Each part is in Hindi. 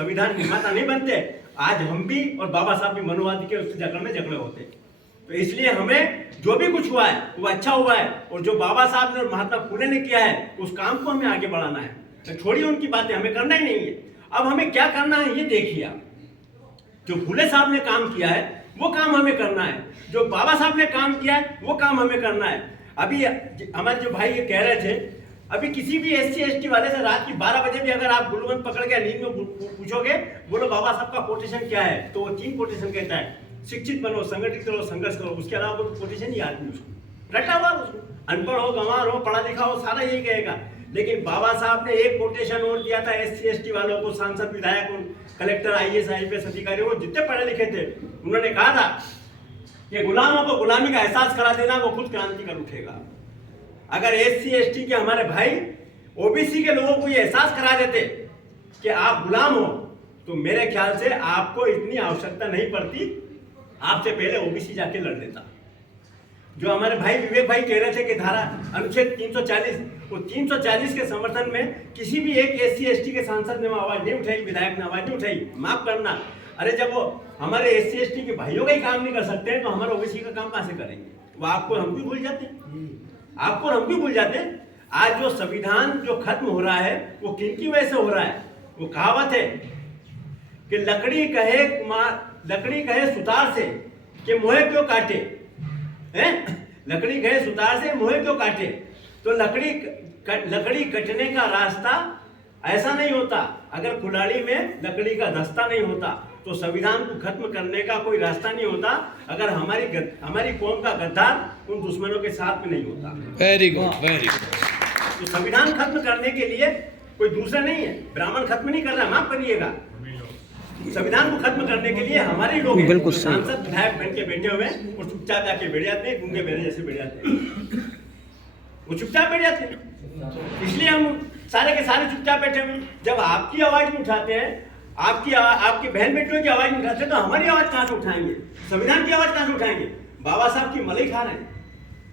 संविधान निर्माता नहीं बनते, आज हम भी और बाबा साहब भी मनुवादी के उस जकड़ में जकड़े होते। तो इसलिए हमें जो भी कुछ हुआ है वो अच्छा हुआ है, और जो बाबा साहब ने और महात्मा फुले ने किया है उस काम को हमें आगे बढ़ाना है। तो छोड़िए उनकी बातें, हमें करना ही नहीं है। अब हमें क्या करना है ये देखिए आप, जो फुले साहब ने काम किया है वो काम हमें करना है, जो बाबा साहब ने काम किया है वो काम हमें करना है। अभी हमारे जो भाई ये कह रहे थे, अभी किसी भी SC ST वाले से रात की 12 बजे भी अगर आप गुलवंत पकड़ के नींद में पूछोगे बोलो बाबा साहब का कोटेशन क्या है, तो वो 3 कोटेशन कहता है, शिक्षित बनो, संगठित करो, संघर्ष करो। उसके अलावा कोई कोटेशन ही याद नहीं उसको, रटा हुआ उसको, अनपढ़ हो, गंवार हो, पढ़ा लिखा हो, सारा यही कहेगा। लेकिन बाबा साहब ने एक कोटेशन और दिया था SC ST वालों को, सांसद, विधायक, कलेक्टर, IAS IPS अधिकारी, वो जितने पढ़े लिखे थे, उन्होंने कहा था कि गुलामों को गुलामी का एहसास करा देना, वो खुद क्रांति कर उठेगा। अगर SC ST के हमारे भाई OBC के लोगों को ये एहसास करा देते कि आप गुलाम हो, तो मेरे ख्याल से आपको इतनी आवश्यकता नहीं पड़ती, आपसे पहले OBC जाके लड़ लेता। जो हमारे भाई विवेक भाई कह रहे थे कि धारा अनुच्छेद 340, वो 340 के समर्थन में किसी भी एक SC ST के सांसद ने आवाज नहीं उठाई, विधायक ने आवाज नहीं उठाई। माफ करना, अरे जब वो हमारे SC ST के भाइयों का ही काम नहीं कर सकते हैं तो हमारे OBC का काम कहां से करेंगे? वो आपको हम भी भूल जाते, आपको हम भी भूल जाते। आज जो संविधान जो खत्म हो रहा है वो किनकी वजह से हो रहा है? वो कहावत है कि लकड़ी कहे सुतार से कि मोहे क्यों काटे, हैं? लकड़ी कहे सुतार से मोहे क्यों काटे। तो लकड़ी कटने का रास्ता ऐसा नहीं होता, अगर कुल्हाड़ी में लकड़ी का दस्ता नहीं होता तो संविधान को खत्म करने का कोई रास्ता नहीं होता, अगर हमारी कौम का गद्दार उन दुश्मनों के साथ में नहीं होता। Very good, very good. तो संविधान खत्म करने के लिए कोई दूसरा नहीं है, ब्राह्मण खत्म नहीं कर रहा, माफ करिएगा। संविधान को खत्म करने के लिए हमारे लोग बिल्कुल सांसद विधायक बन के बैठे हुए और चुपचाप जाके बैठ जाते हैं, गूंगे बहरे जैसे बैठ जाते हैं, वो चुपचाप बैठ जाते हैं। इसलिए हम सारे के सारे चुपचाप बैठे हुए। जब आपकी आवाज नहीं उठाते हैं, आपकी बहन बेटियों की आवाज नहीं उठाते, तो हमारी आवाज कहां से उठाएंगे? संविधान की आवाज कहां से उठाएंगे? बाबा साहब की मलाई खा रहे हैं,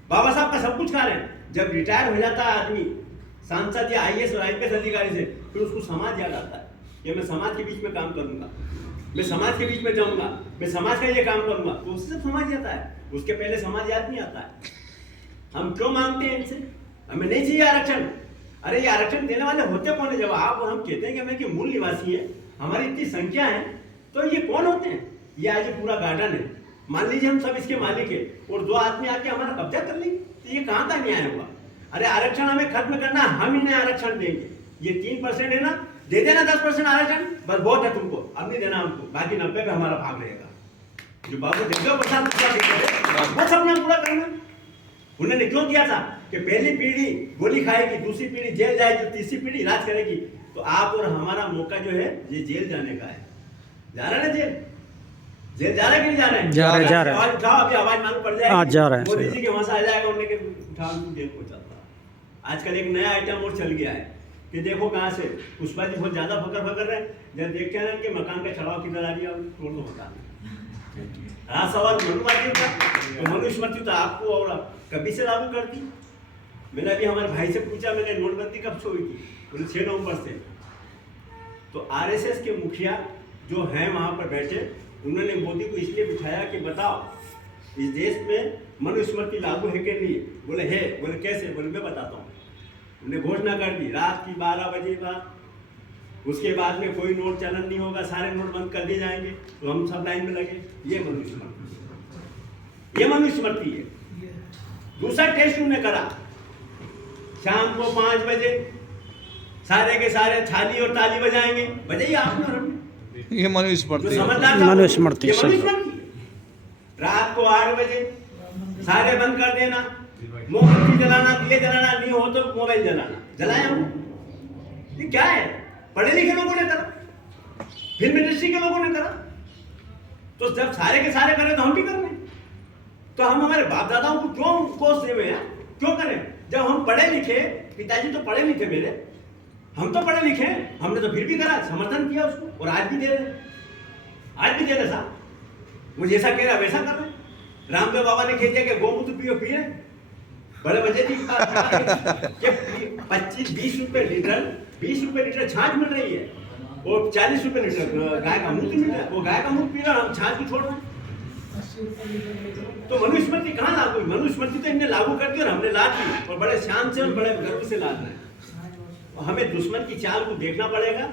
बाबा साहब का सब कुछ खा रहे हैं। जब रिटायर हो जाता है आदमी सांसद या IAS और IPS अधिकारी से, फिर उसको समाज याद आता है कि मैं समाज के बीच में काम करूंगा, मैं समाज के बीच में जाऊंगा, मैं समाज का ये काम करूंगा, तो उससे सब समाज आता है, उसके पहले समाज याद नहीं आता है। हम क्यों मांगते हैं इनसे? हमें नहीं चाहिए आरक्षण। अरे ये आरक्षण देने वाले होते कौन है? जब आप और हम कहते हैं कि हमें कि मूल निवासी है, हमारी इतनी संख्या है, तो ये कौन होते हैं? ये आज पूरा गार्डन है, मान लीजिए हम सब इसके मालिक है और 2 आदमी आके हमारा कब्जा कर लेंगे, तो ये कहां का न्याय हुआ? अरे आरक्षण हमें खत्म करना, हम इन्हें आरक्षण देंगे। ये 3% है ना, दे देना 10% आरक्षण, बस बहुत है तुमको, अब नहीं देना हमको, बाकी 90 पे हमारा भाग रहेगा। जो बाबू देवदेव प्रसाद वो सब पूरा करना। उन्होंने क्यों किया था कि पहली पीढ़ी गोली खाएगी, दूसरी पीढ़ी जेल जाएगी, तीसरी पीढ़ी राज करेगी। तो आप और हमारा मौका जो है ये जेल जाने का है। जा रहा है ना जेल जा रहा है कि नहीं जा रहे हैं? जा रहे हैं। उठाओ, अभी आवाज मालूम पड़ जाएगी। आज जा रहे हैं। मोदी जी के वहां से आ जाएगा, उन्होंने उठाओ जेल पहुंचाता। आजकल एक नया आइटम और चल गया है कि देखो कहां से पुष्पा जी बहुत ज्यादा फकर रहे हैं, जब देखते हैं कि मकान का चढ़ाव किधर आ गया, तोड़ दो मकान। हाँ, सवाल मनुवादी था, तो मनुस्मृति तो आपको और कभी से लागू कर दी। मैंने अभी हमारे भाई से पूछा, मैंने नोटबंदी कब से हुई थी? बोले 6 नवंबर से। तो RSS के मुखिया जो हैं वहां पर बैठे, उन्होंने मोदी को इसलिए बिठाया कि बताओ इस देश में मनुस्मृति लागू है कि नहीं? बोले है। बोले कैसे? बोले मैं बताता हूँ। उन्होंने घोषणा कर दी रात की 12 बजे बाद, उसके बाद में कोई नोट चलन नहीं होगा, सारे नोट बंद कर दिए जाएंगे। तो हम सब लाइन में लगे, ये मनुस्मृति है। दूसरा टेस्ट उन्होंने करा, शाम को 5 बजे सारे के सारे थाली और ताली बजाएंगे, बजाइए आपने, ये मनुस्मृति, मनुस्मृति। रात को 8 बजे सारे बंद कर देना, मोमबत्ती जलाना, दिए जलाना, नहीं हो तो मोबाइल जलाना, जलाए हम। ये क्या है? पढ़े लिखे लोगों ने करा, फिल्म इंडस्ट्री के लोगों ने करा, तो जब सारे के सारे करें तो हम भी कर लें। तो हम हमारे बाप दादाओं को क्यों कोस दे हुए हैं? क्यों करें? जब हम पढ़े लिखे, पिताजी तो पढ़े लिखे मेरे, हम तो पढ़े लिखे, हमने तो फिर भी करा, समर्थन किया उसको, और आज भी दे रहे, आज भी दे रहे साहब। वो जैसा कह रहा वैसा कर रहे। रामदेव बाबा ने कह दिया कि गोमूत्र पियो, पी रहे, बड़े मजे की 25-20 रुपए लीटर छाछ मिल रही है, वो 40 रुपए लीटर गाय का मूत्र मिल रहा है, वो गाय का मूत्र पी रहा है, हम छाछ को छोड़ रहे हैं। तो मनुस्मृति कहाँ लागू हुई? मनुस्मृति तो इनने लागू कर दी और हमने लाद दी और बड़े शान से और बड़े गर्व से लाद रहे हैं। हमें दुश्मन की चाल को देखना पड़ेगा